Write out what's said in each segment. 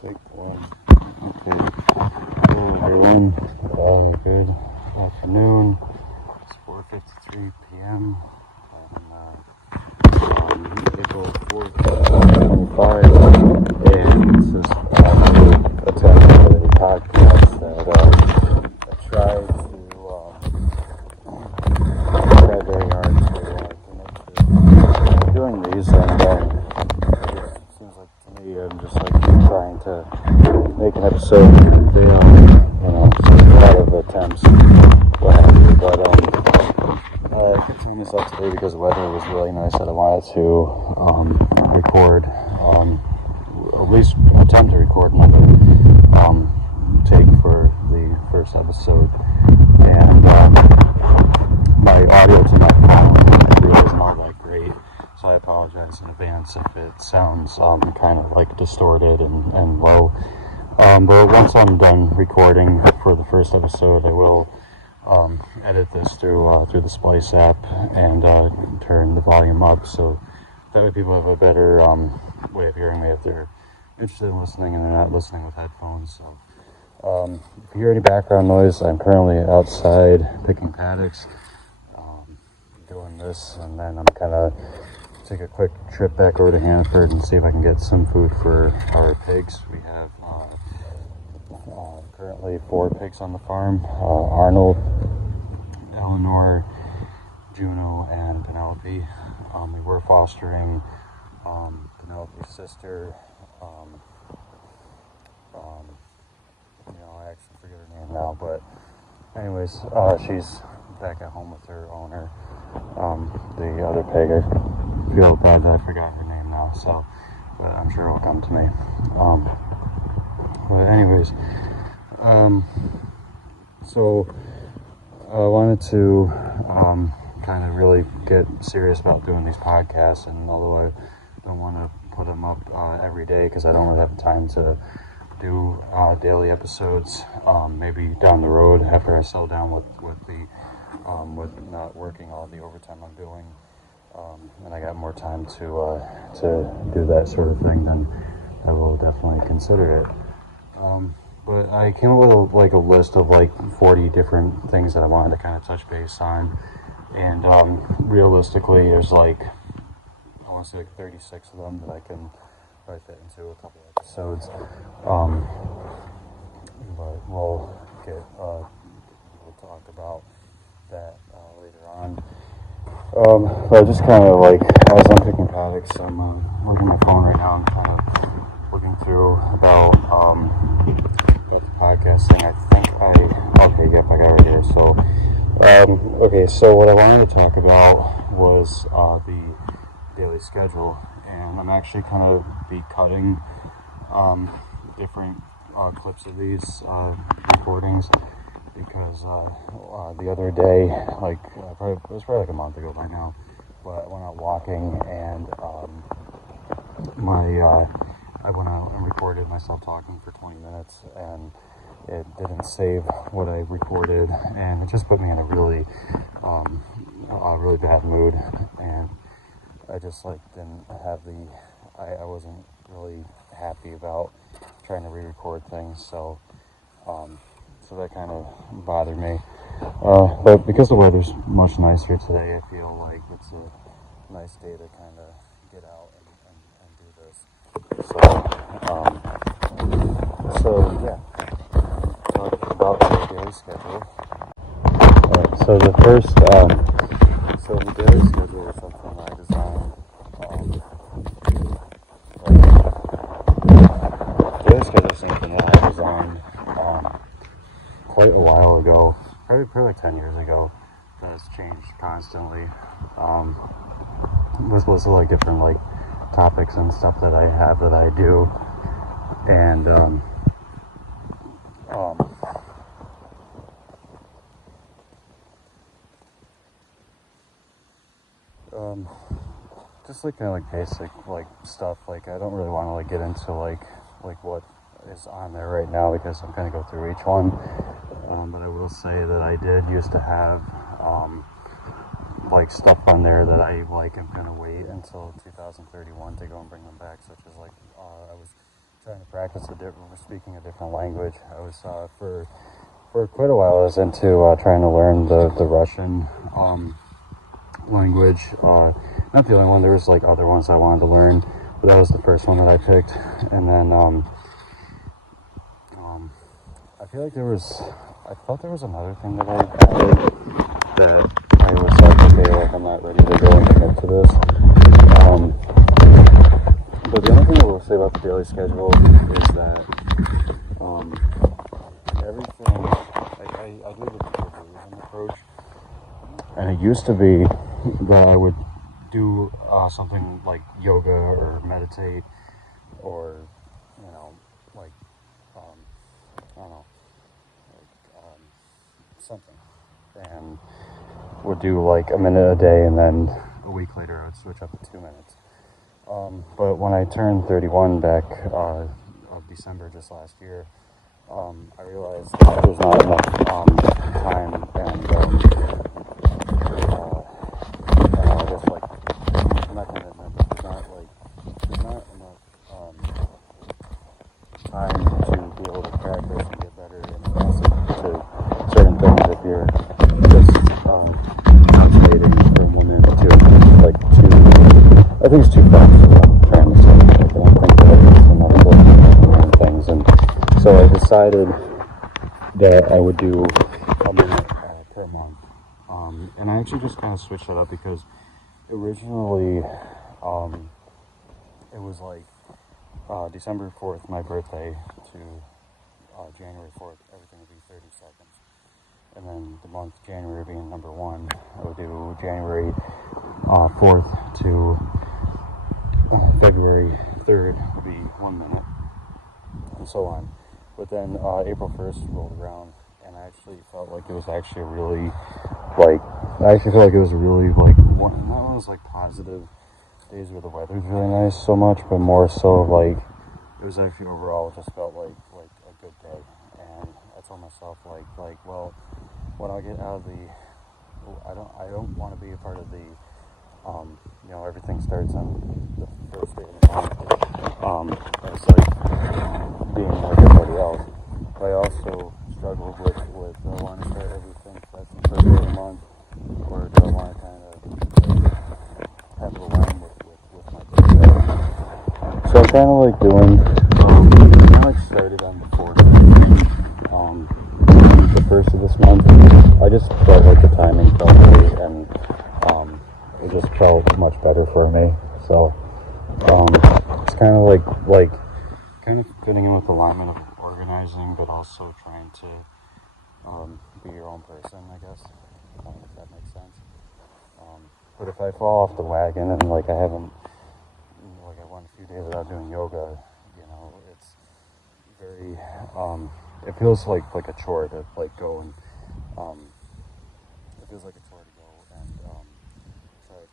Take one. Okay. Hello everyone. Good afternoon. It's 4:53 p.m. on April 4th, 2025. And this is a temporary podcast that I tried very hard to make sure doing these, and it seems like to me I'm just trying to make an episode every day a lot of attempts, what have you, but I kept doing this up today because the weather was really nice that I wanted to record, at least attempt to record another take for the first episode, and my audio to my phone really isn't all that great, so I apologize in advance if it sounds kind of like distorted and low. But once I'm done recording for the first episode, I will edit this through the Splice app and turn the volume up, so that way people have a better way of hearing me if they're interested in listening and they're not listening with headphones. So if you hear any background noise, I'm currently outside picking paddocks, doing this, and then I'm kind of take a quick trip back over to Hanford and see if I can get some food for our pigs. We have currently 4 pigs on the farm: Arnold, Eleanor, Juno, and Penelope. We were fostering Penelope's sister. I actually forget her name now, but anyways, she's back at home with her owner. The other pig, I feel bad that I forgot her name now, but I'm sure it'll come to me. But anyways, so I wanted to kind of really get serious about doing these podcasts, and although I don't want to put them up every day because I don't really have time to do daily episodes, maybe down the road after I settle down with not working all the overtime I'm doing, and I got more time to do that sort of thing, then I will definitely consider it. But I came up with a list of 40 different things that I wanted to kind of touch base on, and realistically there's I want to say 36 of them that I can probably fit into a couple episodes, but we'll talk about that later on. But just kind of as I'm picking paddocks, I'm looking at my phone right now. I'm kind of looking through about the podcast thing. I got it right here. So what I wanted to talk about was the daily schedule, and I'm actually kind of be cutting different clips of these recordings, because the other day, it was probably a month ago by now, but I went out walking, and I went out and recorded myself talking for 20 minutes, and it didn't save what I recorded, and it just put me in a really bad mood, and I just didn't have I wasn't really happy about trying to re-record things, so that kind of bothered me. But because the weather's much nicer today, I feel like it's a nice day to kind of get out and do this. So yeah, talking about the daily schedule. So the daily schedule is something I designed. Daily schedule is something that I designed quite a while ago, probably 10 years ago. That's changed constantly. This list of different topics and stuff that I have that I do, and just kind of basic stuff. I don't really want to get into what is on there right now, because I'm going to go through each one. But I will say that I did used to have stuff on there that I am going to wait until 2031 to go and bring them back, such as I was trying to practice speaking a different language. I was for quite a while I was into trying to learn the Russian language. Not the only one. There was like other ones I wanted to learn, but that was the first one that I picked. And then I feel like I thought there was another thing that I added that I was like, okay, like I'm not ready to go and commit to this. But the only thing I will say about the daily schedule is that everything, I do the Buddhism approach, and it used to be that I would do something like yoga or meditate or, you know, like, I don't know, like, something, and would do like a minute a day, and then a week later I would switch up to 2 minutes. But when I turned 31 back of December just last year, I realized that there's not enough time and I guess like not commitment, but there's not enough time to be able to practice and get better and also to certain things if you're just concentrating from 1 minute to 2 minutes, like I think it's too fast for what I'm trying to say. Like, I don't think that it's enough to learn things, and so I decided that I would do a minute per month. And I actually just kind of switched that up because originally it was like December 4th, my birthday, to January 4th, everything would be 30 seconds. And then the month January being number 1, I would do January 4th to February 3rd would be 1 minute, and so on. But then April 1st rolled around, and I actually felt like it was actually really, like, not one of those like positive days where the weather's really nice so much, but more so like, it was actually overall just felt like a good day. And I told myself like, well, when I get out of I don't want to be a part of the, you know, everything starts on the first day of the month. It's like being like everybody else. But I also struggled with wanting to start everything starts on the first day of the month, or do I want to kind of like, have it align with my birthday? So I'm kind of like doing, I like started on the 4th, the 1st of this month. I just felt like the timing felt right, and it just felt much better for me. So it's kind of like kind of fitting in with the alignment of organizing, but also trying to be your own person, I guess, if that makes sense. But if I fall off the wagon and like I haven't, like I went a few days without doing yoga, you know, it's very, it feels like a chore to like go and, it feels like a chore to go and try to,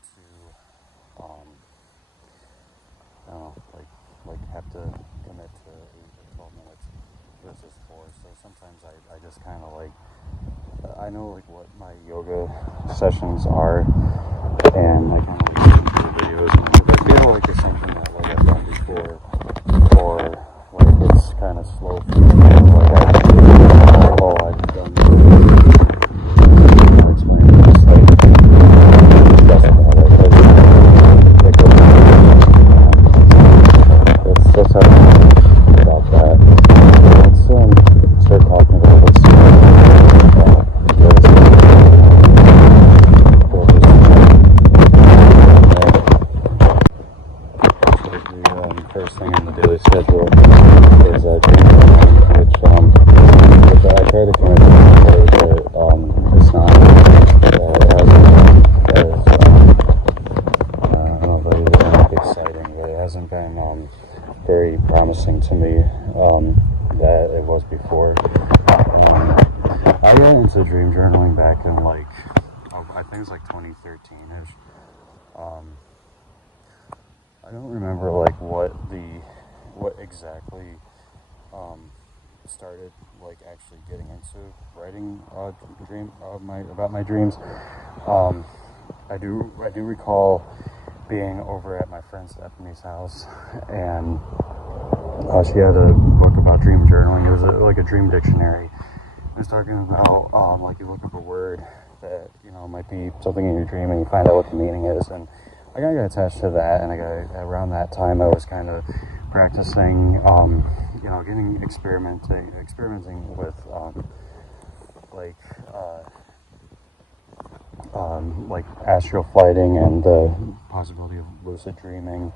I don't know, like have to commit to 8 or 12 minutes versus 4. So sometimes I just kind of like, I know like what my yoga sessions are, and I kind of like listen to the videos, and if I feel like it's something that like I've done before, or like it's kind of slow for me, like I've done explaining this, like that's about it. That's how I feel about that. Let's start talking about what's the first thing in the daily schedule is dream journaling, which I try to commit to today, but it's not I don't know if it was exciting, but it hasn't been very promising to me that it was before. I got into dream journaling back in like, I think it's like 2013-ish. I don't remember like what exactly started like actually getting into writing about my dreams. I do recall being over at my friend Stephanie's house, and she had a book about dream journaling. It was like a dream dictionary. It was talking about like you look up a word that might be something in your dream, and you find out what the meaning is. And I kind of got attached to that, and around that time I was kind of practicing, getting experimenting with like astral flighting and the possibility of lucid dreaming.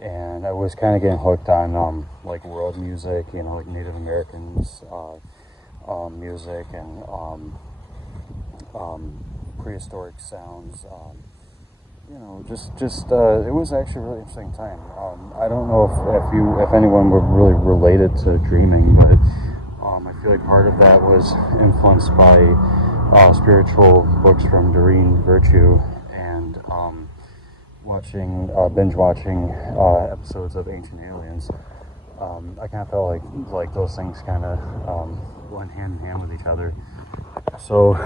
And I was kind of getting hooked on like world music, like Native Americans music and prehistoric sounds. It was actually a really interesting time. I don't know if anyone would really relate it to dreaming, but I feel like part of that was influenced by spiritual books from Doreen Virtue and binge watching episodes of Ancient Aliens. I kind of felt like those things kind of went hand in hand with each other. So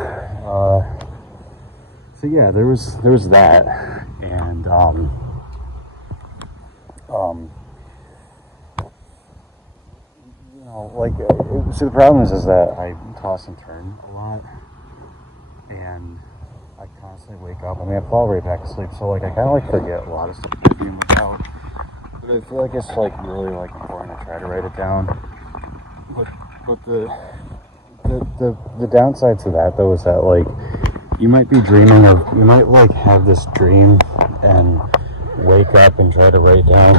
yeah, there was that, and see, the problem is that I toss and turn a lot, and I constantly wake up. I mean, I fall right back asleep, so I kind of forget a lot of stuff I'm dreaming about. But I feel like it's really important to try to write it down. But the downside to that though is that you might be dreaming of, you might have this dream and wake up and try to write down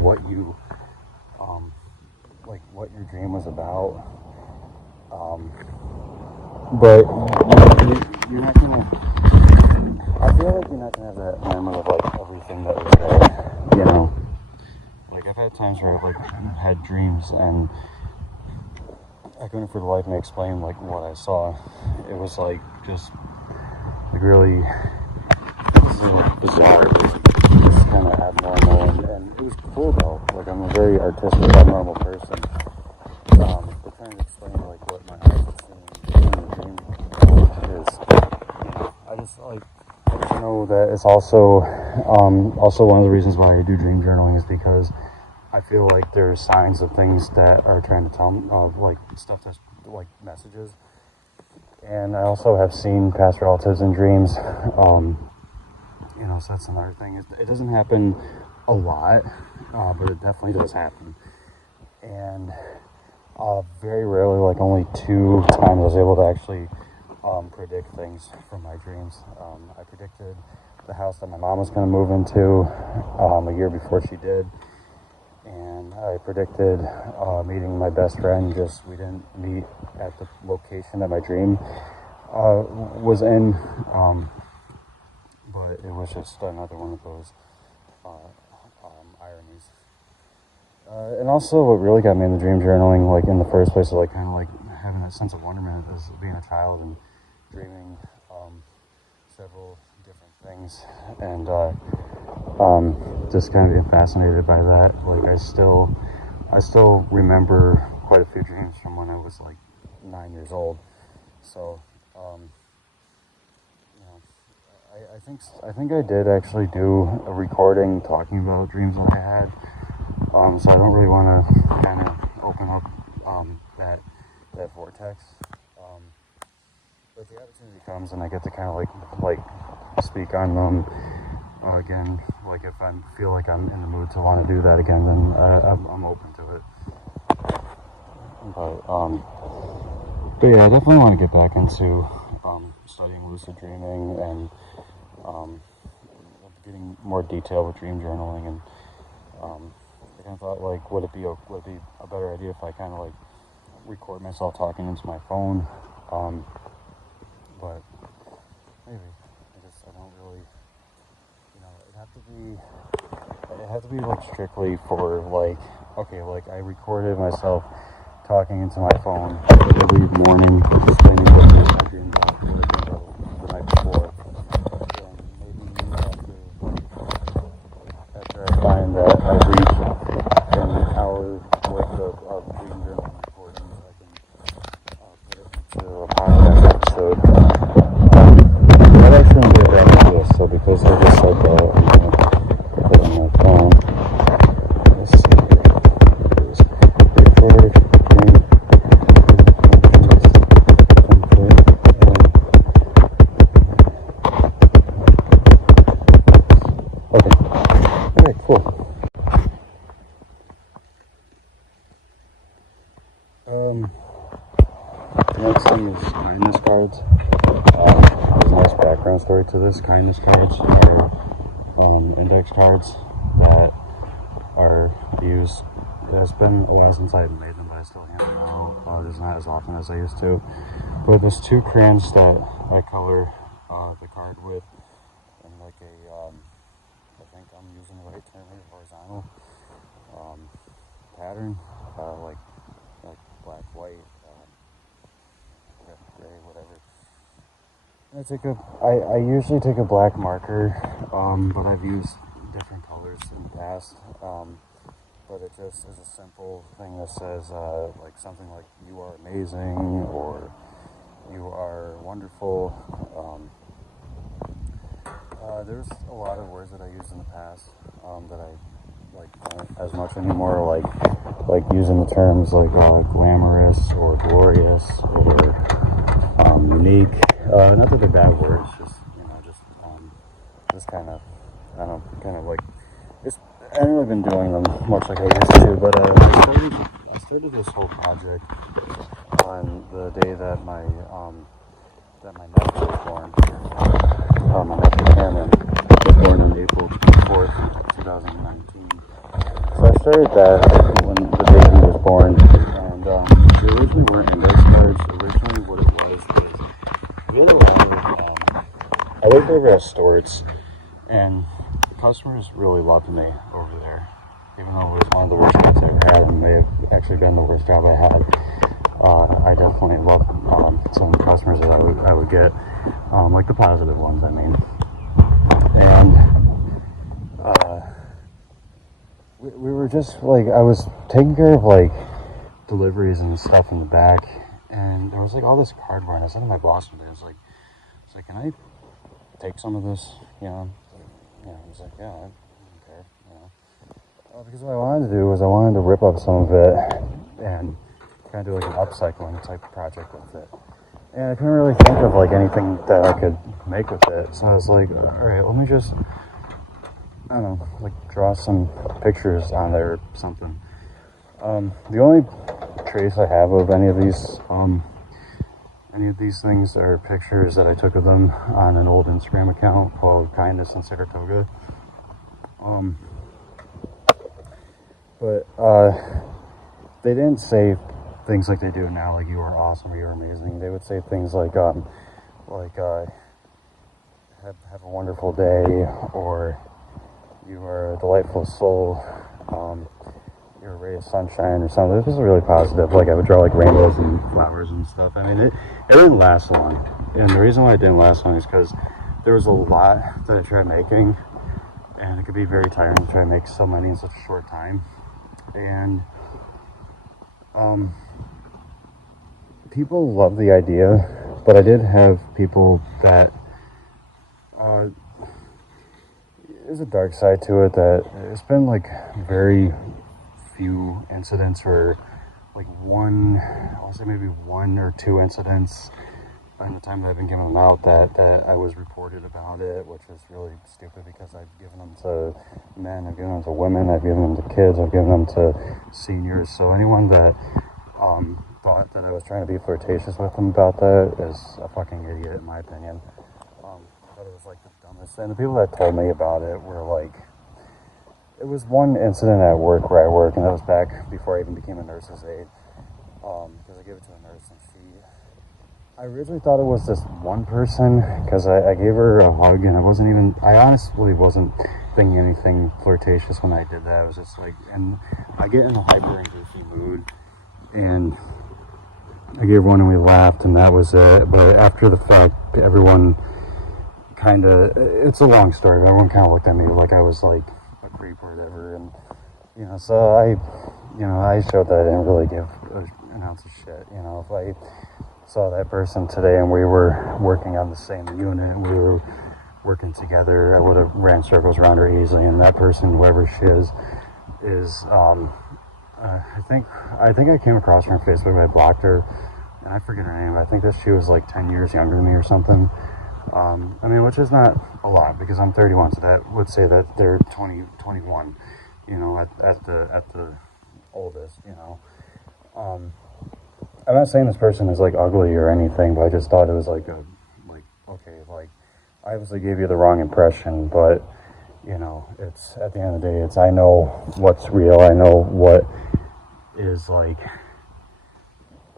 what your dream was about. But you're not gonna, I feel like you're not gonna have that memory of everything that was there, I've had times where I've had dreams and I couldn't for the life of me explain what I saw. It was just really bizarre. It was just kind of abnormal, and it was cool though. I'm a very artistic, abnormal person. But trying to explain what my eyes are seeing in the dream is, I just know that it's also one of the reasons why I do dream journaling is because I feel like there's signs of things that are trying to tell me of stuff that's messages. And I also have seen past relatives in dreams. So that's another thing. It doesn't happen a lot, but it definitely does happen. And very rarely, only 2 times I was able to actually predict things from my dreams. I predicted the house that my mom was going to move into a year before she did. And I predicted meeting my best friend, we didn't meet at the location that my dream was in, but it was just another one of those ironies. And also what really got me in the dream journaling, in the first place, is having that sense of wonderment as being a child and dreaming several different things, and just kind of being fascinated by that. I still remember quite a few dreams from when I was 9 years old. So I think I did actually do a recording talking about dreams that I had. So I don't really want to kind of open up that vortex. But the opportunity comes and I get to kind of speak on them again. If I feel like I'm in the mood to want to do that again, then I'm open to it. But yeah, I definitely want to get back into studying lucid dreaming and getting more detailed with dream journaling. And I kind of thought, would it be a better idea if I kind of record myself talking into my phone? But maybe I don't really, it had to be strictly for I recorded myself talking into my phone every morning, explaining what I dreamed about, what I dreamed about the night before. And maybe after I find that I reach an hour's worth of dream journaling recordings, I can put it into a podcast episode. That actually did that into this, so because I just said that, I'm going to put it on my phone. Let's see here. The next thing is kindness cards. There's a nice background story to this. Kindness cards are index cards that are used. It's been a while since I made them, but I still hand them out. There's not as often as I used to. But there's two crayons that I color the card with, and like I think I'm using the right term here, horizontal pattern, like black, white, gray, whatever. I usually take a black marker, but I've used different colors in the past. But it just is a simple thing that says like something like "you are amazing" or "you are wonderful." There's a lot of words that I used in the past that I don't as much anymore. Like using the terms like glamorous or glorious or unique. Not that they're bad words, just kind of, I don't know, kind of like, I haven't really been doing them much like I used to, but I started this whole project on the day that my nephew was born. My nephew Cameron was born on April 4th, 2019. So I started that when the day he was born, and they originally weren't index cards. Originally what it was we had a lot of, I worked over at Stewart's, and the customers really loved me over there. Even though it was one of the worst jobs I ever had, and may have actually been the worst job I had, I definitely loved some of the customers that I would get, like the positive ones, I mean. And we were just like, I was taking care of like deliveries and stuff in the back, and there was like all this cardboard, and I said to my boss one day, I was like, can I take some of this, you know? He's like, yeah, I don't care, you know. Because what I wanted to do was I wanted to rip up some of it and kind of do like an upcycling type project with it. And I couldn't really think of like anything that I could make with it. So I was like, all right, let me just, I don't know, like draw some pictures on there or something. The only trace I have of any of these things are pictures that I took of them on an old Instagram account called Kindness in Saratoga. But they didn't say things like they do now, like "you are awesome" or "you are amazing." They would say things like have a wonderful day, or "you are a delightful soul," "you're a ray of sunshine," or something. This was really positive. Like I would draw like rainbows and flowers and stuff. I mean, it didn't last long, and the reason why it didn't last long is because there was a lot that I tried making, and it could be very tiring to try to make so many in such a short time. And people love the idea, but I did have people that there's a dark side to it, that it's been like very few incidents, or like I'll say maybe one or two incidents in the time that I've been giving them out that I was reported about it, which is really stupid because I've given them to men, I've given them to women, I've given them to kids, I've given them to seniors. So anyone that thought that I was trying to be flirtatious with them about that is a fucking idiot, in my opinion. I thought it was like the dumbest. And the people that told me about it were like, it was one incident at work where I work, and that was back before I even became a nurse's aide, because I gave it to a nurse, and I originally thought it was this one person, because I gave her a hug, and I honestly wasn't thinking anything flirtatious when I did that. I was just like, and I get in a hyper and goofy mood, and I gave one and we laughed, and that was it. But after the fact, everyone kind of, it's a long story, but everyone kind of looked at me like I was like a creep or whatever, and so I showed that I didn't really give an ounce of shit. If I saw that person today and we were working on the same unit, we were working together, I would have ran circles around her easily. And that person, whoever she is I think I came across her on Facebook, but I blocked her, and I forget her name. I think that she was like 10 years younger than me or something. I mean, which is not a lot, because I'm 31, so that would say that they're 20, 21, at the oldest, I'm not saying this person is like ugly or anything, but I just thought it was like okay, like I obviously gave you the wrong impression, but you know, it's at the end of the day, it's I know what's real. I know what is like.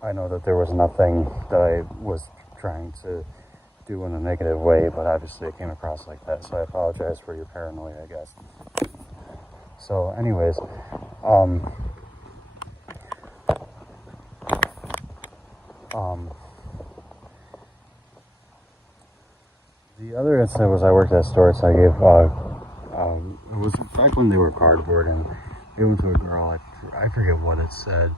I know that there was nothing that I was trying to do in a negative way, but obviously it came across like that. So I apologize for your paranoia, I guess. So, anyways, the other incident was I worked at a store, so I gave, it was back when they were cardboard, and I went to a girl, I forget what it said.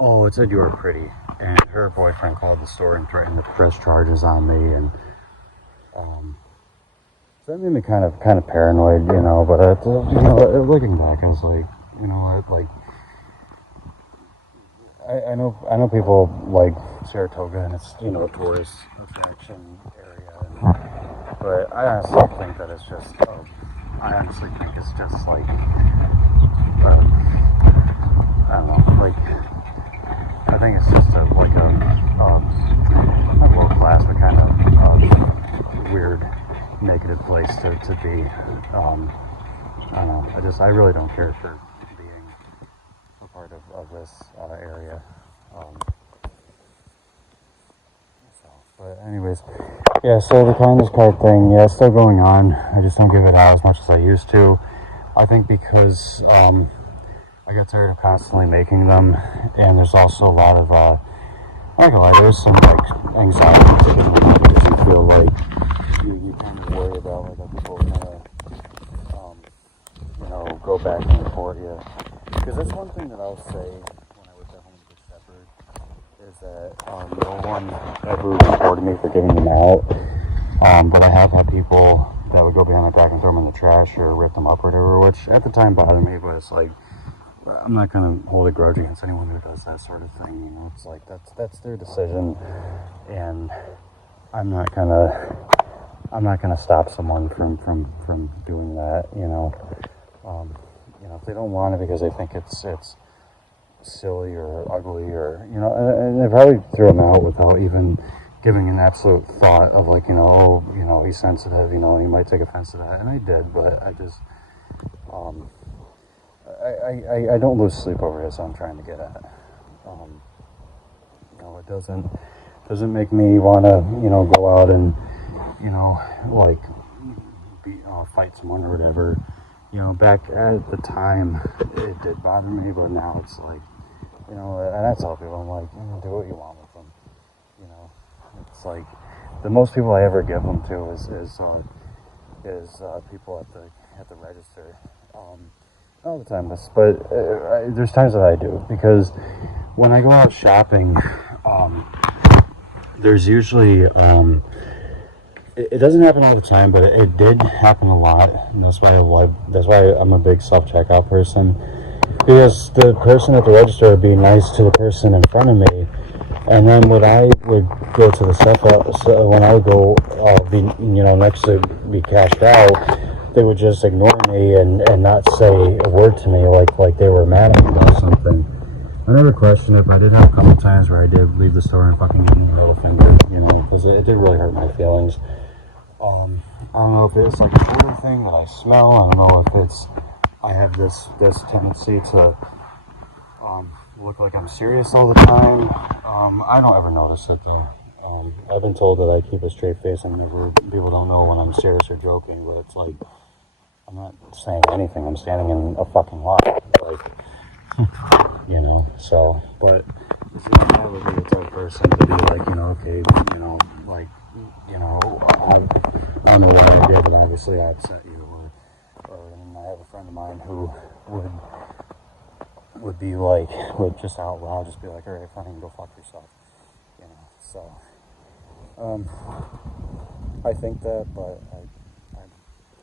Oh, it said you were pretty, and her boyfriend called the store and threatened to press charges on me, and, so that made me kind of paranoid, you know, but, you know, looking back, I was like, you know what, like, I know people like Saratoga, and it's, you know, a tourist attraction area, but I honestly think that it's just, I honestly think it's just like, I don't know, like, I think it's just not world class, but kind of weird, negative place to be. I don't know, I really don't care for being a part of this area. But anyways, yeah, so the kindness card thing, yeah, it's still going on. I just don't give it out as much as I used to. I think because I got tired of constantly making them, and there's also a lot of, I'm not gonna lie, there's some like anxiety taken away because you feel like you kind of worry about like how people kind of, you know, go back and report you. Because that's one thing that I'll say when I worked at Home Good Shepherd, is that no one ever reported me for getting them out, but I have had people that would go behind my back and throw them in the trash or rip them up or whatever, which at the time bothered me, but it's like, I'm not going to hold a grudge against anyone who does that sort of thing, you know, it's like, that's their decision, and I'm not gonna stop someone from doing that, you know, if they don't want it because they think it's silly or ugly or, you know, and they probably threw him out without even giving an absolute thought of like, you know, oh, you know, he's sensitive, you know, he might take offense to that, and I did, but I just, I don't lose sleep over it, so I'm trying to get at. You know, it doesn't make me want to, you know, go out and, you know, like, fight someone or whatever. You know, back at the time, it did bother me, but now it's like, you know, and I tell people, I'm like, you know, do what you want with them. You know, it's like, the most people I ever give them to is people at the register. All the time, but there's times that I do, because when I go out shopping, there's usually, it doesn't happen all the time, but it did happen a lot, and that's why I'm a big self-checkout person, because the person at the register would be nice to the person in front of me, and then when I would go to the stuff, when I would go, be, you know, next to be cashed out, they would just ignore me and not say a word to me, like they were mad at me about something. I never questioned it, but I did have a couple times where I did leave the store and fucking give them the middle finger, you know, because it did really hurt my feelings. I don't know if it's like an odor thing that I smell. I don't know if it's, I have this tendency to look like I'm serious all the time. I don't ever notice it though. I've been told that I keep a straight face and people don't know when I'm serious or joking, but it's like, I'm not saying anything. I'm standing in a fucking lot, like, you know. So, but it's not I would be the type of person to be like, you know, okay, you know, like, you know, I don't know why I did, but obviously I upset you, and I have a friend of mine who would be like, would just out loud just be like, all right, fine, go fuck yourself, you know. So, I think that, but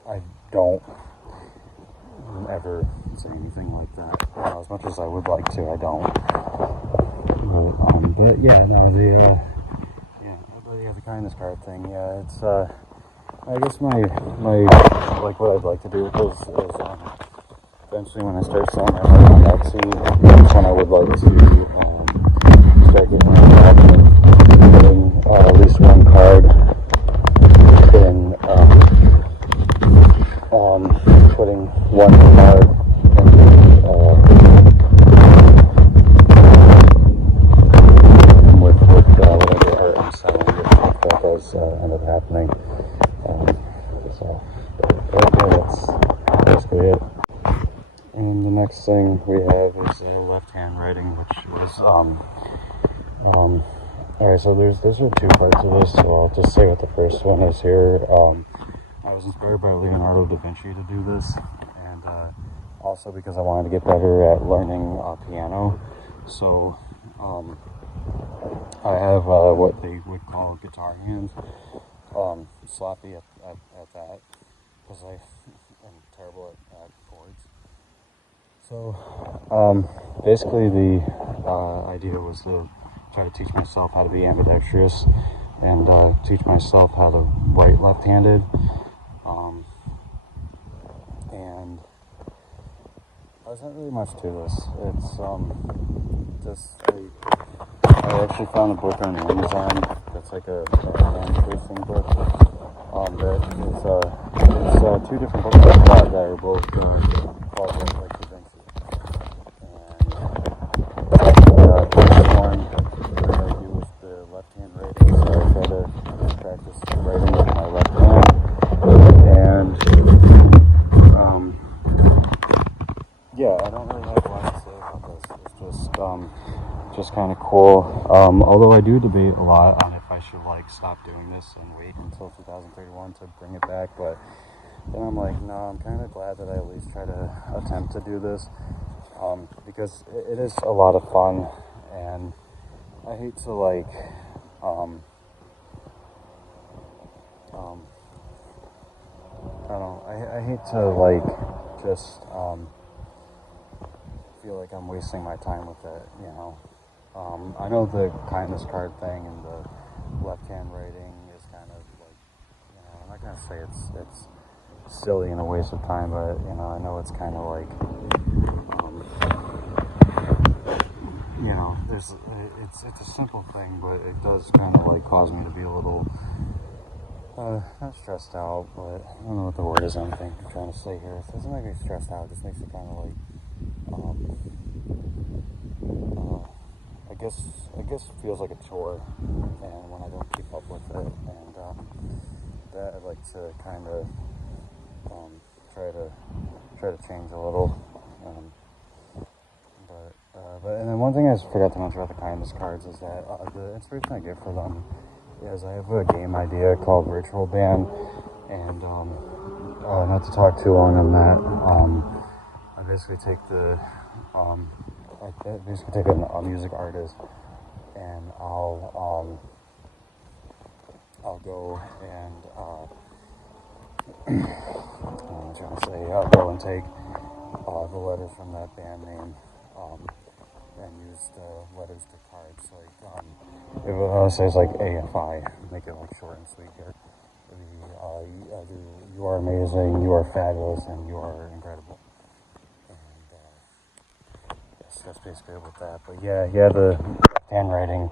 I don't ever say anything like that. You know, as much as I would like to, I don't. But yeah, no, the kindness card thing. Yeah, it's I guess my like what I'd like to do is eventually when I start selling my art on Etsy, that's when I would like to start getting thing we have is left-hand writing, which was alright, so there's are two parts of this, so I'll just say what the first one is here. I was inspired by Leonardo da Vinci to do this, and also because I wanted to get better at learning piano. So I have what they would call guitar hands, sloppy at that, because I am terrible at chords. So basically the idea was to try to teach myself how to be ambidextrous and teach myself how to write left-handed. And there's not really much to this. It's just I actually found a book on Amazon that's like a hand-tracing book. It's two different books I bought that are both called like Da Vinci. And this one that I do with the left-hand writing, so I try to practice writing with my left hand. And yeah, I don't really have a lot to say about this. It's just kind of cool. Although I do debate a lot on if I should like stop doing this and wait until 2031 to bring it back, but then I'm like, no, I'm kind of glad that I at least try to attempt to do this, because it is a lot of fun, and I hate to like, I don't know, I hate to like just feel like I'm wasting my time with it, you know. I know the kindness card thing and the left-hand writing is kind of like, you know, I'm not gonna say it's silly and a waste of time, but you know, I know it's kind of like, you know, it's a simple thing, but it does kind of like cause me to be a little not stressed out, but I don't know what the word is. I'm trying to say here. It doesn't make me stressed out. It just makes it kind of like, I guess it feels like a chore, and when I don't keep up with it, and that I'd like to kind of try to change a little. But and then one thing I forgot to mention about the kindness cards is that the inspiration I get for them is I have a game idea called Virtual Band, and not to talk too long on that, I basically take a music artist, and I'll go and I'm trying to say, I'll go and take the letters from that band name, and use the letters to cards. Like, if it says like AFI, make it like short and sweet here. You are amazing, you are fabulous, and you are incredible. And yes, that's basically it with that. But yeah, the handwriting.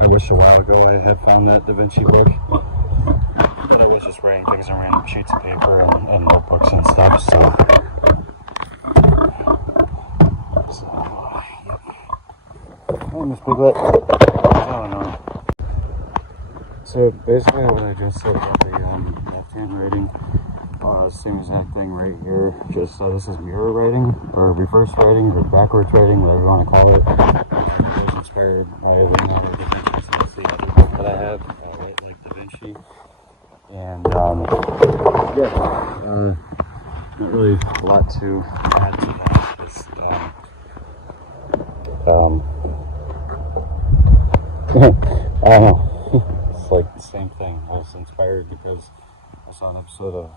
I wish a while ago I had found that Da Vinci book, but I was just writing things on random sheets of paper and notebooks and stuff. So oh, Miss Piglet. Oh no. So basically what I just said about the left-hand writing, same exact thing right here. Just this is mirror writing, or reverse writing, or backwards writing, whatever you want to call it. It was inspired by Leonardo da Vinci, so that's the other book that I have, Write Like Da Vinci. And yeah, not really a lot to add to that. Just I don't know. It's like the same thing. I was inspired because I saw an episode of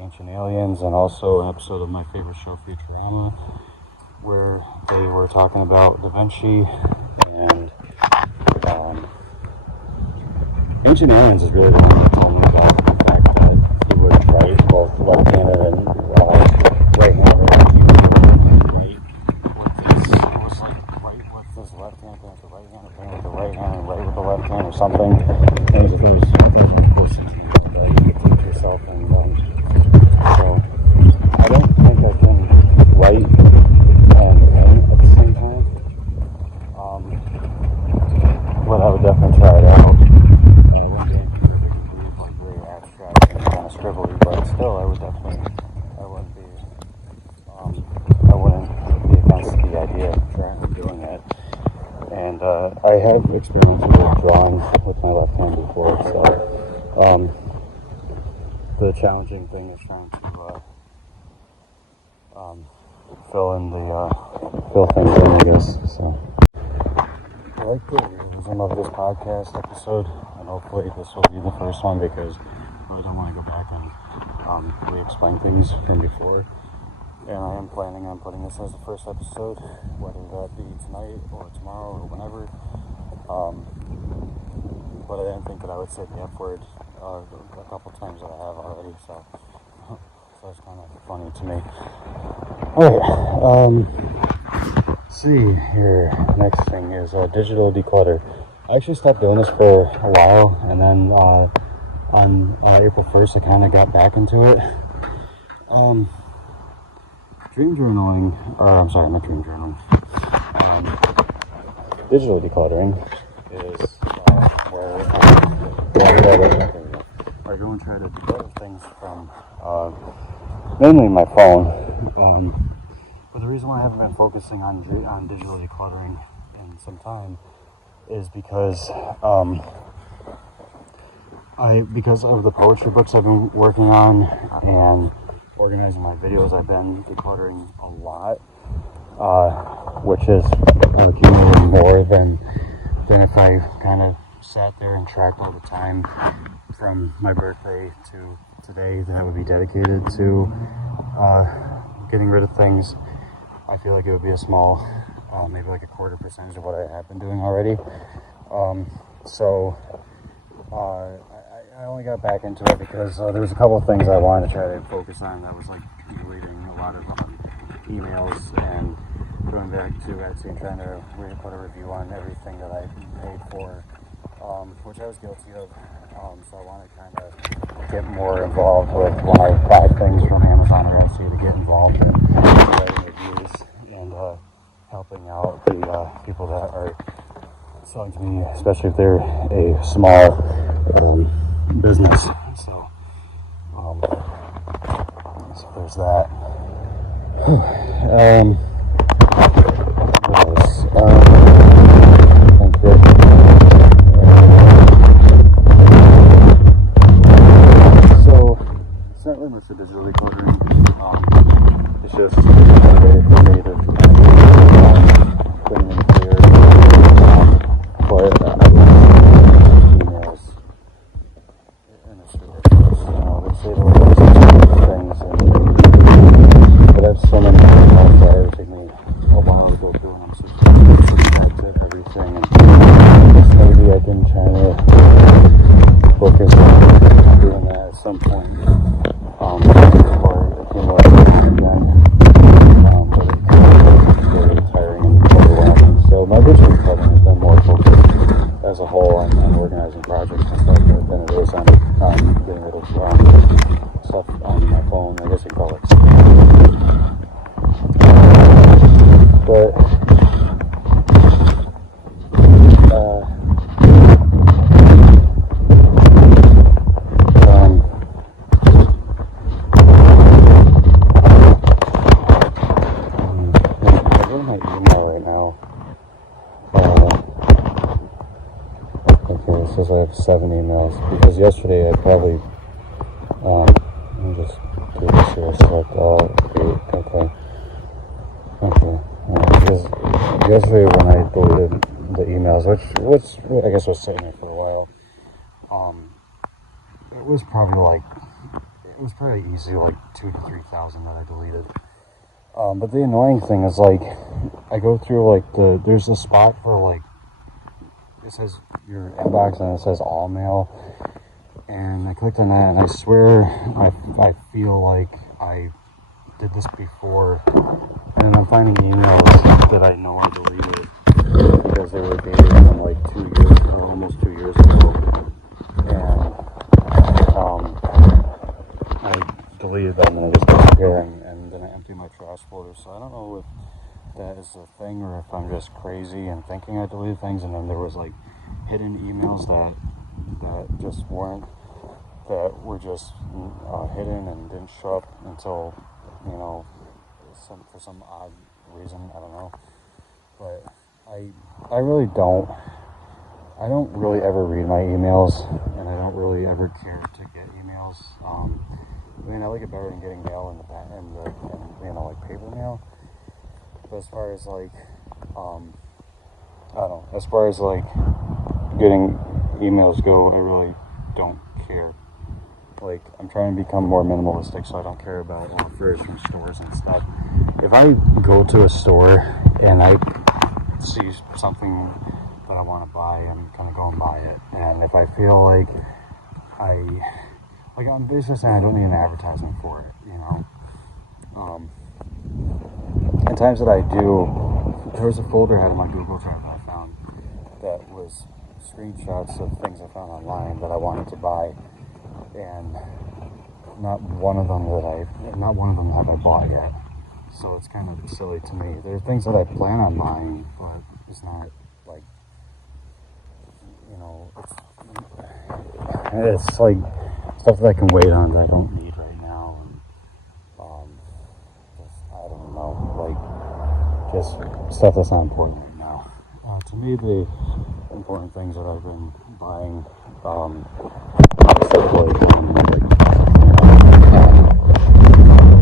Ancient Aliens, and also an episode of my favorite show, Futurama, where they were talking about Da Vinci, and Ancient Aliens is really the one that told me about the fact that he would write both left-handed and right-handed. It was like right with his left hand, then with the right hand, then with the right hand, and right with the left hand, or something. And it was of course that you could teach yourself, and so I don't think I can write and paint at the same time. But I would definitely try it out. It wouldn't be anything like very abstract and kind of scribbly, but still, I wouldn't be idea of doing it. And I have experience with drawing with my left hand before, so the challenging thing is trying to fill things in, I guess. So I like the realism of this podcast episode, and hopefully this will be the first one because I don't want to go back and re-explain things from before. And I am planning on putting this as the first episode, whether that be tonight or tomorrow or whenever. But I didn't think that I would say the F word a couple times that I have already, so that's kind of funny to me. Alright, see here, next thing is digital declutter. I actually stopped doing this for a while, and then on April 1st I kind of got back into it. Dream journaling, or I'm sorry, not dream journaling. Digital decluttering is where I go and try to declutter things from mainly my phone. But the reason why I haven't been focusing on digital decluttering in some time is because because of the poetry books I've been working on and organizing my videos, I've been decluttering a lot, which is accumulating more than if I kind of sat there and tracked all the time from my birthday to today that would be dedicated to getting rid of things. I feel like it would be a small, maybe like a 1/4% of what I have been doing already. I only got back into it because there was a couple of things I wanted to try to focus on. That was like deleting a lot of emails and going back to Etsy and trying to put a review on everything that I paid for, which I was guilty of. So I want to kind of get more involved with when I buy things from Amazon or Etsy, to get involved in writing reviews and helping out the people that are selling to me, especially if they're a small business. So there's that. What else? So it's not really much of digital decluttering. It's just a way for me to clean and clear. But I emails and it's ridiculous. They say the worst things, but I have so many emails that it would take me a while to go through, and I'm switching back to everything. And maybe I can try to focus on doing that at some point, or accumulate again. But it's very tiring and overwhelming. So my digital decluttering has been more focused as a whole on organizing projects and stuff than it is on getting rid of stuff on my phone. I guess you call it spam. But I'm in my email right now. Okay, it says I have 7 emails because yesterday I probably let me just do this here a sec. 8, okay. Because yesterday when I deleted the emails, which I guess was sitting there for a while, it was probably easy, like 2,000 to 3,000 that I deleted. But the annoying thing is, like, I go through, like, there's a spot for, like, it says your inbox and it says all mail, and I clicked on that, and I swear I feel like I did this before, and I'm finding emails that I know I deleted because they were dated from like 2 years or almost 2 years ago, and I deleted them and I just disappear, and then I empty my trash folder. So I don't know if that is a thing or if I'm just crazy and thinking I deleted things, and then there was like hidden emails that just weren't, that were just hidden and didn't show up until, for some odd reason, I don't know. I really don't. I don't really ever read my emails, and I don't really ever care to get emails. I mean, I like it better than getting mail in like paper mail. But as far as like, I don't know. As far as like getting emails go, I really don't care. Like, I'm trying to become more minimalistic, so I don't care about offers from stores and stuff. If I go to a store and I see something that I want to buy, I'm gonna go and buy it. And if I feel like I'm basically saying I don't need an advertisement for it, you know. And times that I do, there was a folder I had in my Google Drive that I found that was screenshots of things I found online that I wanted to buy, and not one of them have I bought yet. So it's kind of silly to me. There are things that I plan on buying, but it's not like, you know, it's like stuff that I can wait on that I don't need right now, and I don't know, like just stuff that's not important right now. To me, the important things that I've been buying, stuff like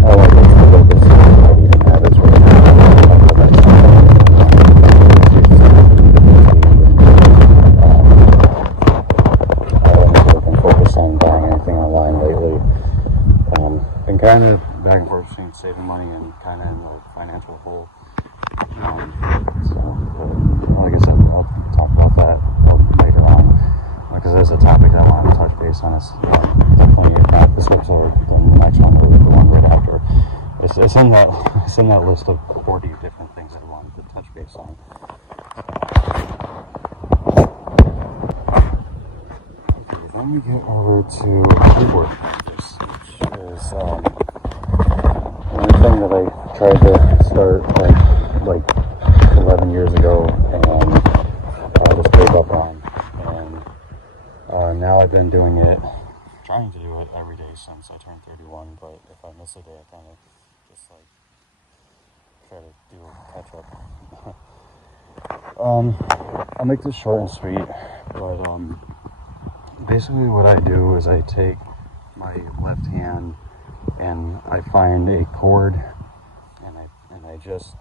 I like to focus on my eating habits right I haven't really been focused on buying anything online lately. Been kind of back and forth between saving money and kind of in a financial hole. But like I said, I'll talk about that later on, because there's a topic I want to touch base on. It's definitely not this episode, the next one, or the one right after. It's in that list of 40 different things I wanted to touch base on. Okay, then we get over to keyboard practice, which is one thing that I tried to start like 11 years ago, and I just gave up on. And now I've been trying to do it every day since I turned 31. But if I miss a day, I kind of just like try to do a catch up. I'll make this short and sweet, but basically what I do is I take my left hand and I find a chord, and I just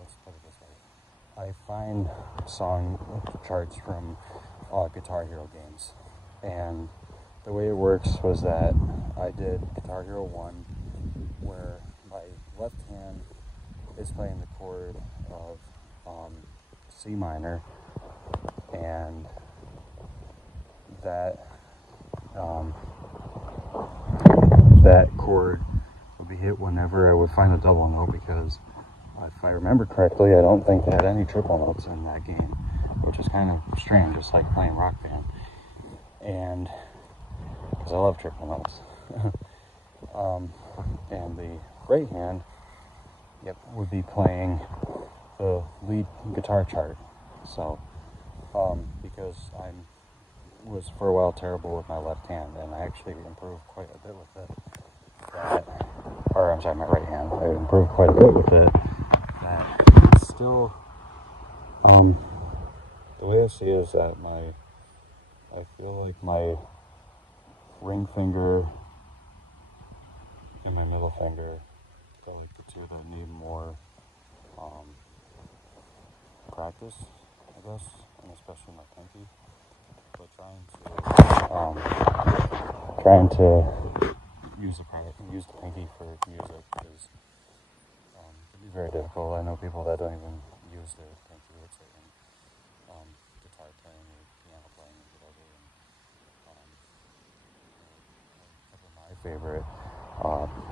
let's put it this way. I find song charts from Guitar Hero games, and the way it works was that I did Guitar Hero 1, where my left hand is playing the chord of C minor, and that chord would be hit whenever I would find a double note, because if I remember correctly, I don't think they had any triple notes in that game, which is kind of strange, just like playing Rock Band. And because I love triple notes. And the right hand, would be playing the lead guitar chart. So, because I was for a while terrible with my left hand, and I actually improved quite a bit with it. My right hand. I improved quite a bit with it. That it's still, the way I see it is that I feel like my ring finger and my middle finger are like the two that need more practice, I guess, and especially my pinky. But trying to use the pinky for music is can be very difficult. I know people that don't even use their pinky with certain guitar playing or piano playing or whatever. And a couple of my favorite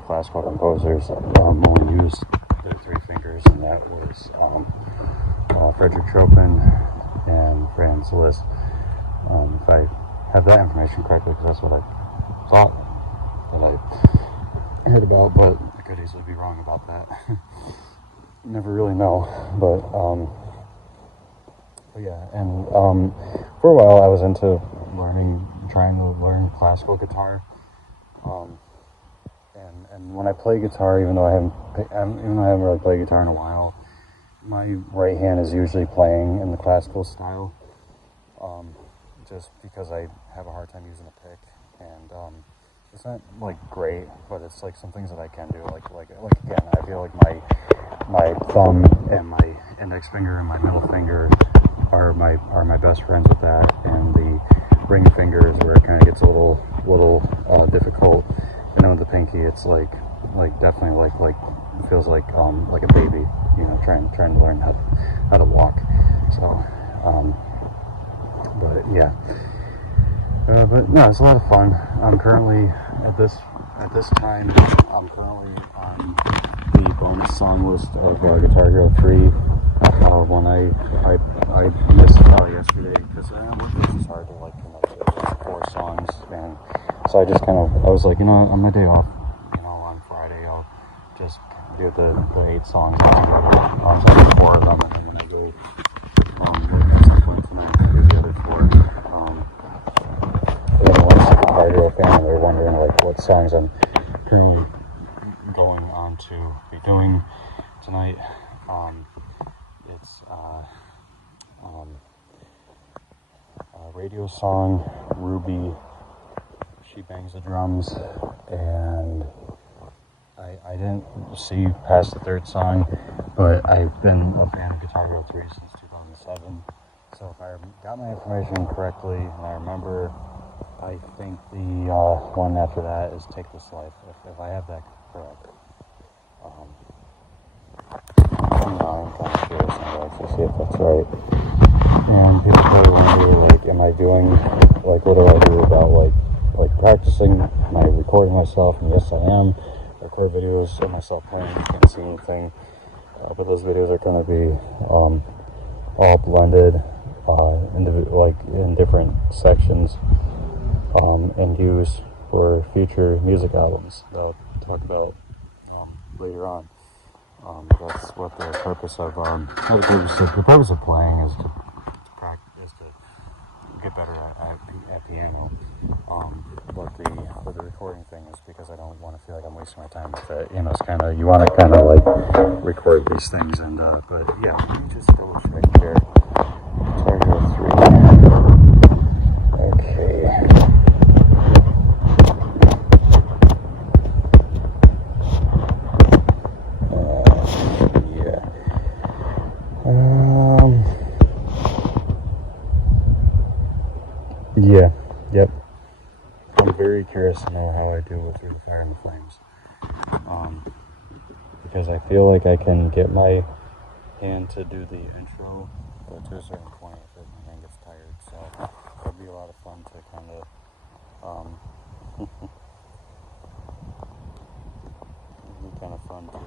classical composers only used their three fingers, and that was Frederick Chopin and Franz Liszt. If I have that information correctly, because that's what I thought that I heard about, but I could easily be wrong about that. Never really know, but yeah, and for a while I was into trying to learn classical guitar, and when I play guitar, even though I haven't really played guitar in a while, my right hand is usually playing in the classical style, just because I have a hard time using a pick, and it's not like great, but it's like some things that I can do. Like again, I feel like my thumb and my index finger and my middle finger are my best friends with that, and the ring finger is where it kind of gets a little difficult. And then with the pinky, it's like definitely like it feels like a baby, you know, trying to learn how to walk. So, but yeah. But no, it's a lot of fun. I'm currently at this time. I'm currently on the bonus song list of Guitar Hero 3. When I missed yesterday because it's hard to like commit to 4 songs, and so I just I was like, you know, on my day off, you know, on Friday I'll just do the 8 songs altogether. So I do 4 of them, and then when I go at some point tonight, I do the other 4. Everyone's a Guitar Hero fan, and they're wondering like what songs I'm currently going on to be doing tonight. It's radio song, Ruby, She Bangs the Drums, and I didn't see past the 3rd song, but I've been a fan of Guitar Hero 3 since 2007, so if I got my information correctly, and I remember, I think the one after that is Take This Life, if I have that correct. I'm kind of curious to see if that's right. And people probably wonder, like, am I doing, like, what do I do about, like practicing? Am I recording myself? And yes, I am. I record videos of myself playing. You can't see anything. But those videos are going to be all blended in different sections and used for future music albums that I'll talk about later on. That's what the purpose of playing is to get better at piano. But the recording thing is because I don't want to feel like I'm wasting my time with it. You know, it's kind of, you want to kind of like record these things, and but yeah, let me just go straight here. Guitar Hero 3. Okay. Yeah, yep. I'm very curious to know how I do it through the fire and the flames. Because I feel like I can get my hand to do the intro, but to a certain point, if my hand gets tired. So it'll be a lot of fun to kind of, it'll be kind of fun to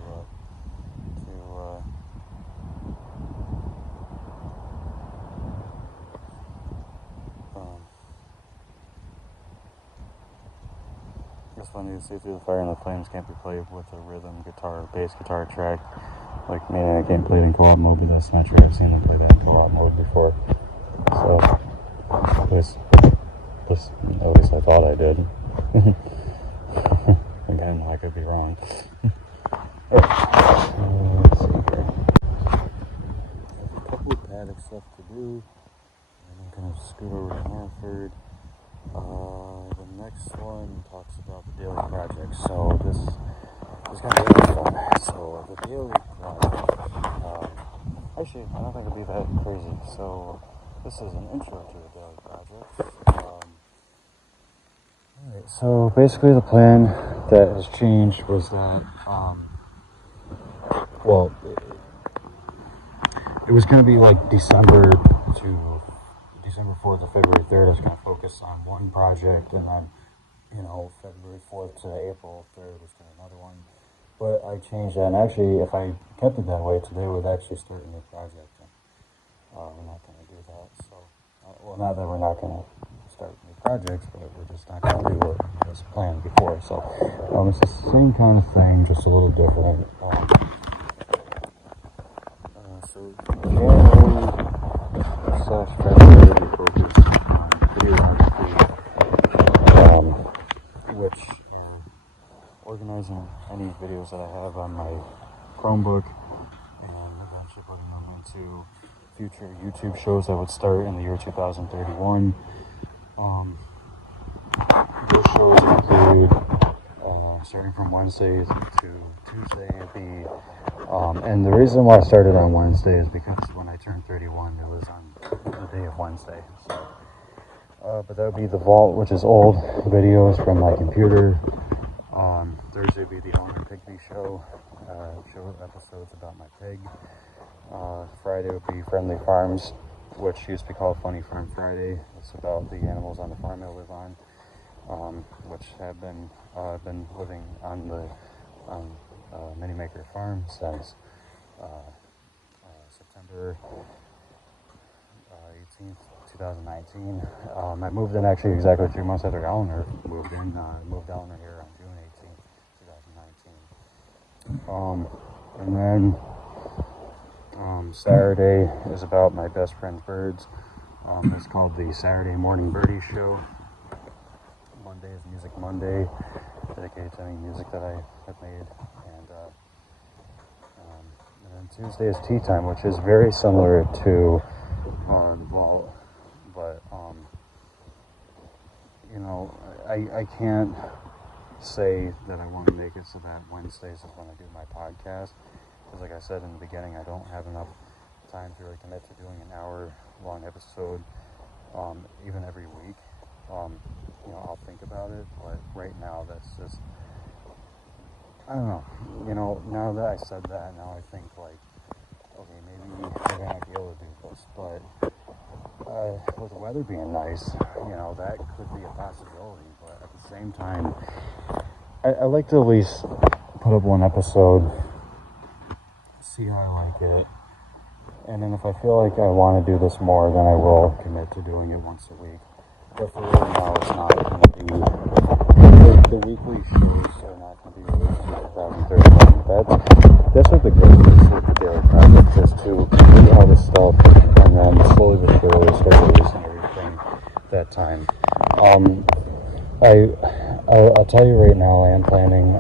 it's funny to see Through the Fire and the Flames can't be played with a rhythm guitar, bass guitar track. Like, maybe I can't play it in co-op mode, but that's not true. I've seen them play that in co-op mode before. So, at least I thought I did. Again, I could be wrong. Let's see here. There's a couple of paddock stuff to do, and I'm going to scoot over to Northford. The next one talks about the daily project, so this is going to be really fun. So the daily project, actually, I don't think it'll be that crazy. So this is an intro to the daily project. Alright, so basically the plan that has changed was that, it was going to be like December 4th to February 3rd. I was going to focus on one project, and then, you know, February 4th to April 3rd was going to be another one. But I changed that, and actually, if I kept it that way, today would actually start a new project. And, we're not going to do that. So, not that we're not going to start new projects, but we're just not going to do what was planned before. So, it's the same kind of thing, just a little different. So January / February we focused on videography, which are organizing any videos that I have on my Chromebook, and eventually putting to future YouTube shows that would start in the year 2031. Those shows include starting from Wednesday to Tuesday. And the reason why I started on Wednesday is because when I turned 31, it was on the day of Wednesday. So, but that would be the Vault, which is old videos from my computer. Thursday would be the Eleanor Pigby show episodes about my pig. Friday would be Friendly Farms, which used to be called Funny Farm Friday. It's about the animals on the farm I live on, which have been living on the Mini-Maker farm since September 18th, 2019. I moved in actually exactly 3 months after Eleanor moved in. Moved Eleanor here on June 18th, 2019. And then Saturday is about my best friend's birds. It's called the Saturday Morning Birdie Show. Monday is Music Monday, dedicated to any music that I have made. And then Tuesday is Tea Time, which is very similar to the Vault. But, I can't say that I want to make it so that Wednesdays is when I do my podcast. Because like I said in the beginning, I don't have enough time to really commit to doing an hour-long episode, even every week. I'll think about it, but right now that's just, I don't know. Now that I said that, now I think like, okay, maybe I might be able to do this, but with the weather being nice, that could be a possibility. But at the same time, I like to at least put up one episode, see how I like it, and then if I feel like I want to do this more, then I will commit to doing it once a week. But for right now, it's not going to be, the weekly shows are not going to be released in 2031. That's what the goal is with the Daily Project, is to complete all this stuff and then slowly but surely start releasing everything that time. I'll tell you right now, I am planning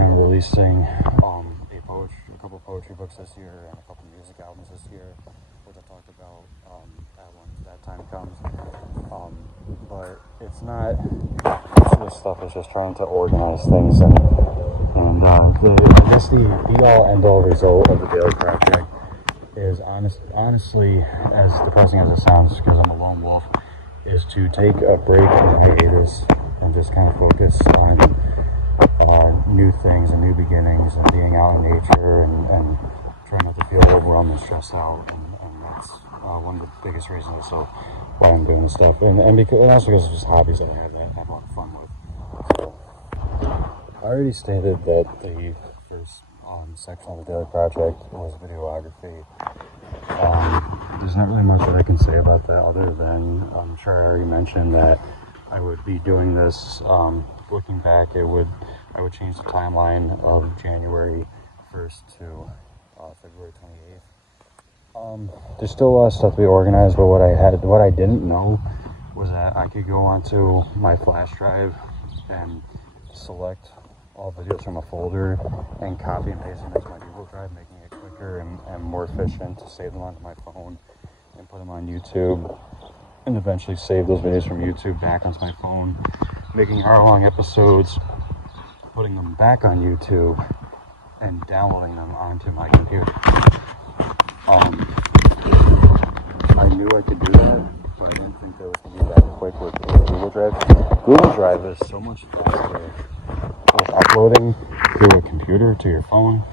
on releasing a couple poetry books this year and a couple music albums this year, which I talked about when that time comes. But it's not, most of this stuff is just trying to organize things, and I guess the be-all, end-all result of the Daily Project is honestly, as depressing as it sounds, because I'm a lone wolf, is to take a break and hiatus and just kind of focus on new things and new beginnings and being out in nature and trying not to feel overwhelmed and stressed out, and that's one of the biggest reasons also why I'm doing this stuff, and also because it's just hobbies that I have a lot of fun with. So, I already stated that the first section of the Daily Project was videography. There's not really much that I can say about that other than I'm sure I already mentioned that I would be doing this. Looking back, I would change the timeline of January 1st to February 28th. There's still a lot of stuff to be organized, but what I didn't know was that I could go onto my flash drive and select all videos from a folder and copy and paste them into my Google Drive, making it quicker and more efficient to save them onto my phone and put them on YouTube, and eventually save those videos from YouTube back onto my phone, making hour-long episodes, putting them back on YouTube, and downloading them onto my computer. I knew I could do that, but I didn't think that was going to be that quick with Google Drive. Google Drive is so much faster with uploading to a computer, to your phone,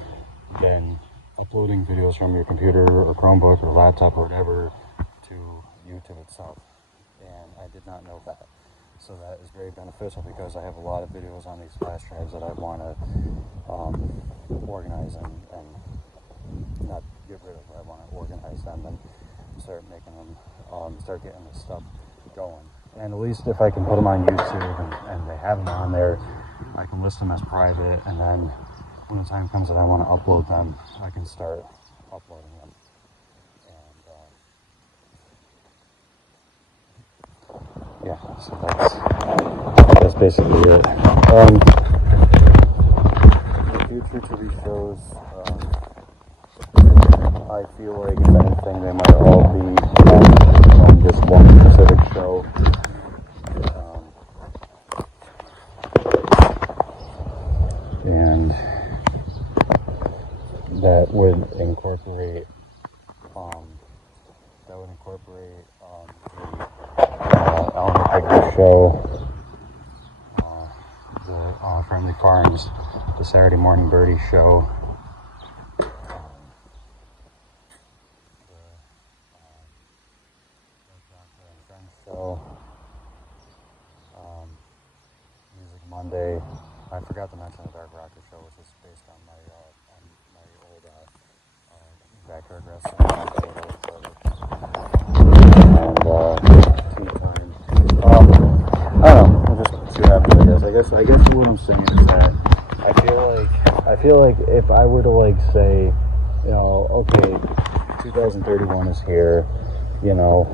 than uploading videos from your computer or Chromebook or laptop or whatever to YouTube itself. And I did not know that. So that is very beneficial because I have a lot of videos on these flash drives that I want to organize and not get rid of. I want to organize them and start making them, start getting this stuff going. And at least if I can put them on YouTube and they have them on there, I can list them as private, and then when the time comes that I want to upload them, I can start uploading them. And yeah, so that's basically it. The future TV shows, I feel like, if anything, they might all be on this one specific show. And that would incorporate the Eleanor Pigby show, the Friendly Farms, the Saturday Morning Birdie show, the Johnson and Friends show, Music Monday. I forgot to mention the Dark Rocker show, which is based on my old backyard wrestling. And tea time. I don't know. I'm just too happy with this. I guess what I'm saying is that I feel like if I were to like say, you know, okay, 2031 is here, you know,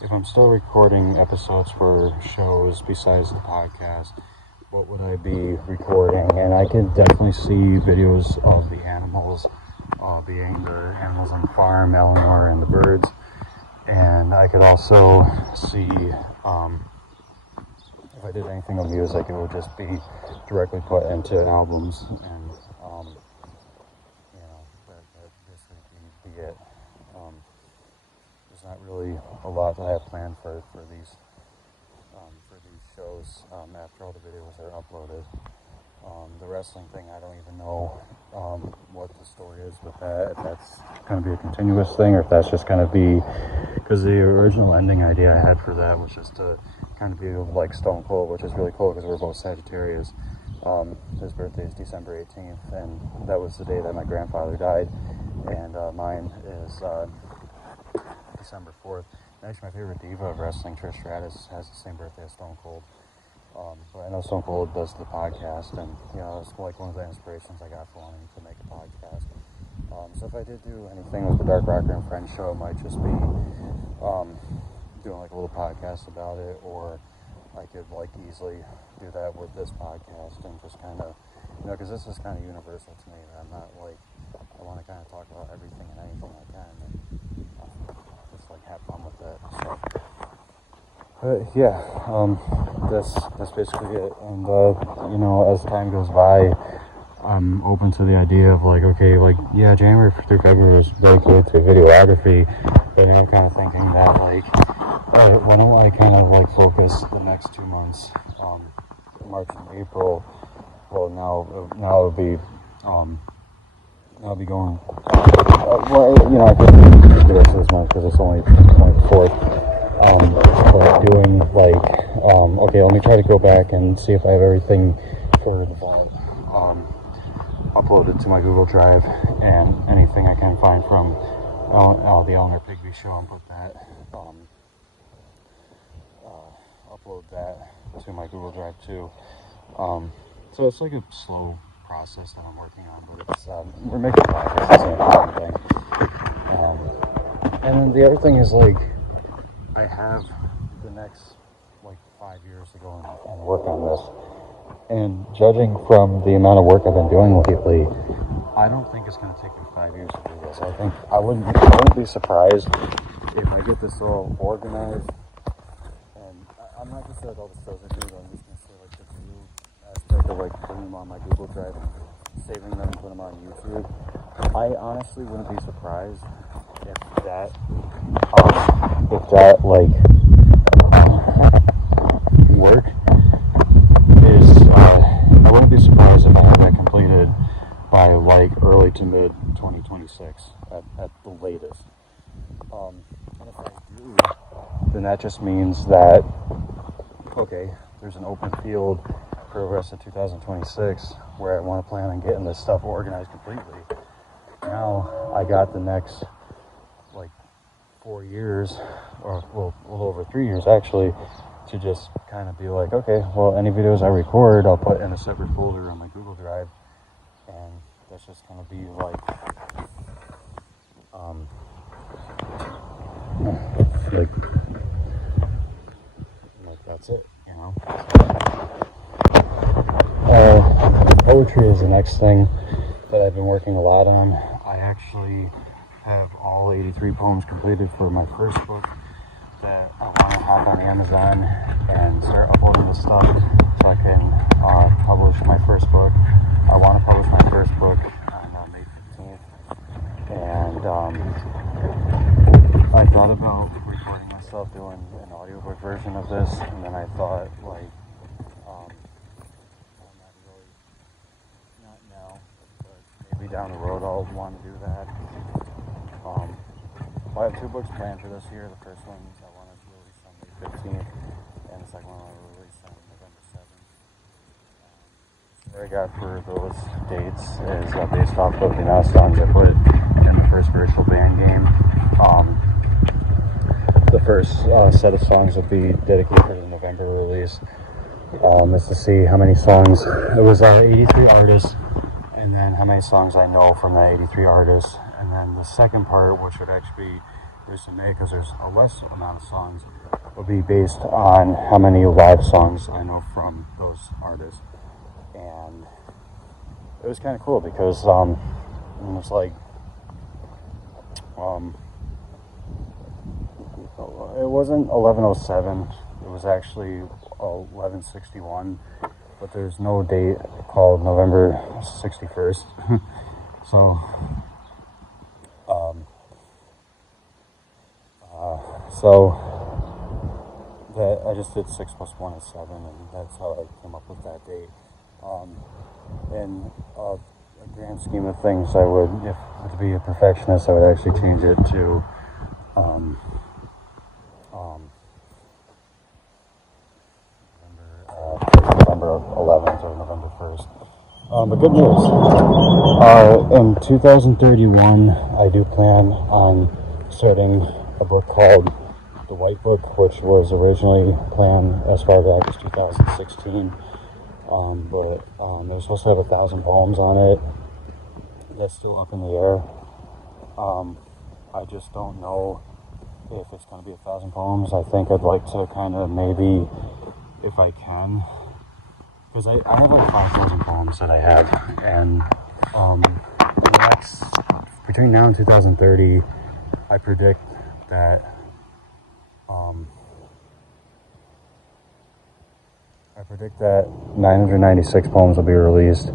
if I'm still recording episodes for shows besides the podcast, what would I be recording? And I could definitely see videos of the animals, being the animals on the farm, Eleanor and the birds. And I could also see, if I did anything with music, it would just be directly put into albums. And, you know, that basically be it. There's not really a lot that I have planned for these shows after all the videos are uploaded. The wrestling thing, I don't even know what the story is with that, if that's going to be a continuous thing or if that's just going to be, because the original ending idea I had for that was just to kind of be like Stone Cold, which is really cool because we're both Sagittarius. His birthday is December 18th, and that was the day that my grandfather died, and mine is December 4th. And actually, my favorite diva of wrestling, Trish Stratus, has the same birthday as Stone Cold. But I know Stone Cold does the podcast, and you know, it's like one of the inspirations I got for wanting to make a podcast. So if I did do anything with the Dark Rocker and Friends show, it might just be doing like a little podcast about it, or I could like easily do that with this podcast and just kind of, you know, because this is kind of universal to me. I'm not like, I want to kind of talk about everything and anything I can, and just like have fun with that. So, yeah, that's basically it. And you know, as time goes by, I'm open to the idea of like, okay, like, yeah, January through February is dedicated to videography, but then I'm kind of thinking that like, all right, why don't I kind of like focus the next 2 months, March and April. Well, now it'll be I'll be going. Well, you know, I couldn't do the rest of this month because it's only the 4th. But doing like, okay, let me try to go back and see if I have everything for the vault uploaded to my Google Drive, and anything I can find from the Eleanor Pigby show, and put that, upload that to my Google Drive too. So it's like a slow process that I'm working on, but it's we're making progress. It's an important thing. And then the other thing is like, I have the next like 5 years to go and work on this. And judging from the amount of work I've been doing lately, I don't think it's going to take me 5 years to do this. I think I wouldn't be surprised if I get this all organized. And I'm not just like all the shows I do, I'm just going to say like the view aspect of like putting them on my Google Drive and saving them and putting them on YouTube. I honestly wouldn't be surprised if that like work is, I wouldn't be surprised if I have that completed by like early to mid 2026 at the latest. And if I do, then that just means that, okay, there's an open field for the rest of 2026 where I want to plan on getting this stuff organized completely. Now I got the next like 4 years, or well, a little over 3 years actually, to just kind of be like, okay, well, any videos I record, I'll put in a separate folder on my Google Drive, and that's just going to be like, like that's it, you know. Poetry is the next thing. that I've been working a lot on. I actually have all 83 poems completed for my first book that I want to hop on Amazon and start uploading the stuff so I can publish my first book. I want to publish my first book on May 15th, and I thought about recording myself doing an audiobook version of this, and then I thought, like, not now, but maybe down the road I'll want to do that. I have 2 books planned for this year. The first one I want to release on May 15th, and the second one I'll release on November 7th. What I got for those dates is based off of the amount of songs I put in the first virtual band game. The first set of songs will be dedicated to the November release. Is to see how many songs, it was 83 artists, and then how many songs I know from the 83 artists. And then the second part, which would actually be released in May, because there's a less amount of songs, will be based on how many live songs I know from those artists. And it was kind of cool because it was like, it wasn't 11:07, it was actually 11:61, but there's no date called November 61st. So that I just did 6 + 1 is 7, and that's how I came up with that date. In a grand scheme of things, I would, if to be a perfectionist, I would actually change it to November 11th or November 1st. But good news. In 2031, I do plan on starting a book called The White Book, which was originally planned as far back as 2016. But it was supposed to have 1,000 poems on it. That's still up in the air. I just don't know if it's going to be 1,000 poems. I think I'd like to kind of maybe, if I can, because I have like 5,000 poems that I have, and between now and 2030, I predict that 996 poems will be released,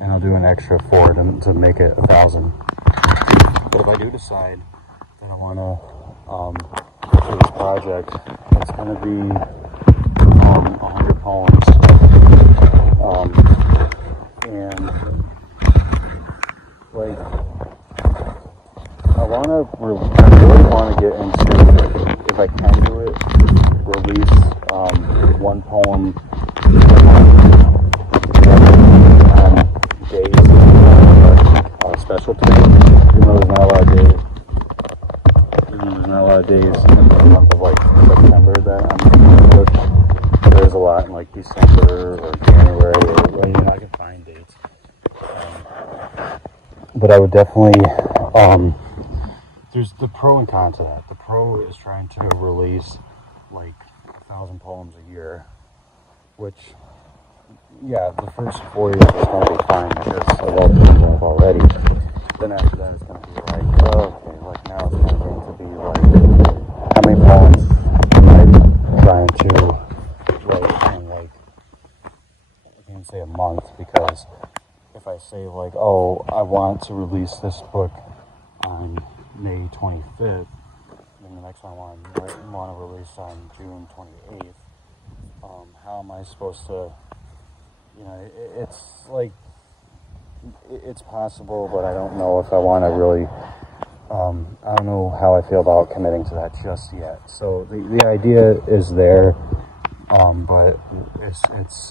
and I'll do an extra 4 to make it 1,000. But if I do decide that I want to do this project, it's going to be 100 poems, and like I really want to get into, if I can do it, release 1 poem days special to me, even though there's not a lot of days in the month of like September that I'm with. But there's a lot in like December or January, or I can find dates. But I would definitely, there's the pro and con to that. The pro is trying to release like 1,000 poems a year, which, yeah, the first 4 years is going to be fine because of all the things I have already. Then after that, it's going to be like, oh, okay, like now it's going to be like, how many poems am I trying to write in, like, I can't even say a month, because if I say like, oh, I want to release this book on May 25th, then the next one I want to release on June 28th, how am I supposed to, it's like, it's possible, but I don't know if I want to really, I don't know how I feel about committing to that just yet. So the idea is there, but it's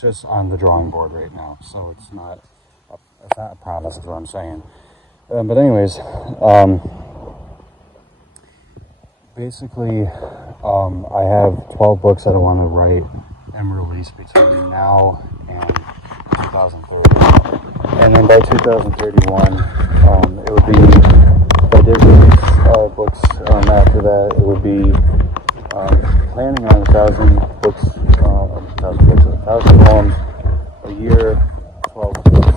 just on the drawing board right now. So it's not a promise, is what I'm saying. But anyways, basically, I have 12 books that I want to write and release between now and 2030. And then by 2031, it would be, if I did release books after that, it would be planning on 1,000 books, 1,000 poems a year, 12 books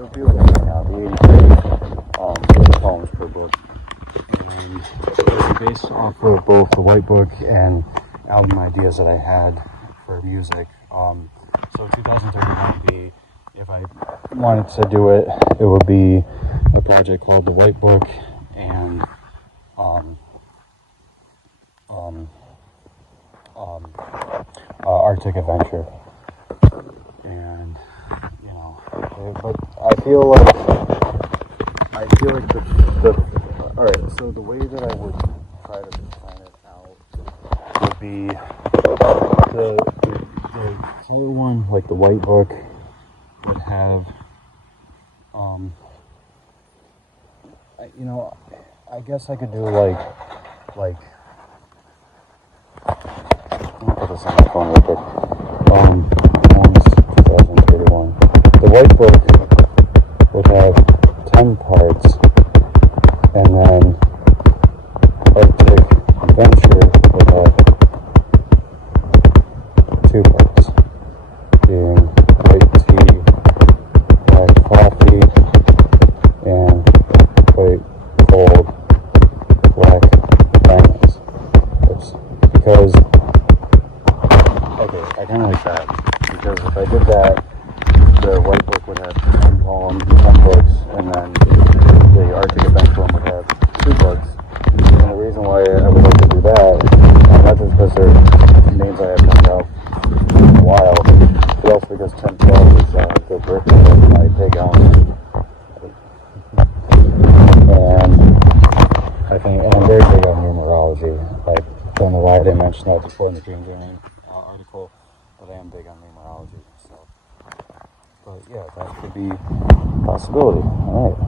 it would be what I'm doing now, the 80 poems per book. And it would be based off of both the White Book and album ideas that I had for music. So 2031 would be, if I wanted to do it, it would be a project called The White Book and Arctic Adventure. And, you know, but I feel like alright, so the way that I would try to plan it out would be the color one, like the White Book, would have, I guess I could do like, let me put this on my phone real quick. One's 2031. The White Book would have 10 parts, and then Arctic Adventure would have 2 parts, being white tea, black coffee, and white cold black diamonds. Because, okay, I kind of like that, because if I did that, the White Book would have 10 poems, 10 books, and then the Arctic Adventure one would have 2 books. And the reason why I would like to do that, not just because they're names I have coming out in a while, but also because 1012 is the birthday of my pig element. And I'm very big on numerology. I don't know why I didn't mention that before in the Dream Journey article, but I am big on numerology. So, but yeah, that could be a possibility. All right.